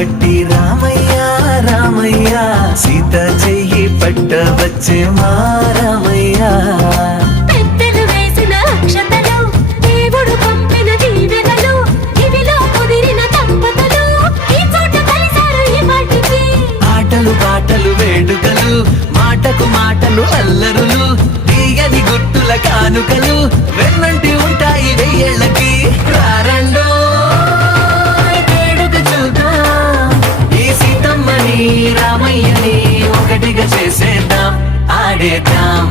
పట్టి రామయ్య రామయ్య సీత చెయ్యి పట్ట వచ్చే మా రామయ్య పెద్దలు వేసిన అక్షతలు దేవుడు పంపిన దీవెనలు ఇవిలో కుదిరిన దంపతులు ఈ చోట కలిసారు ఈ పాటికి ఆటలు పాటలు వేడుకలు మాటకు మాటలు అల్లరులు తీయని గుర్తుల కానుకలు వెన్నంటి ఉంటాయి వెయ్యేళ్ళకి రారండో వేడుక చూద్దాం ఈ సీతమ్మని రామయ్యని ఒకటిగా చేసేద్దాం ఆడేద్దాం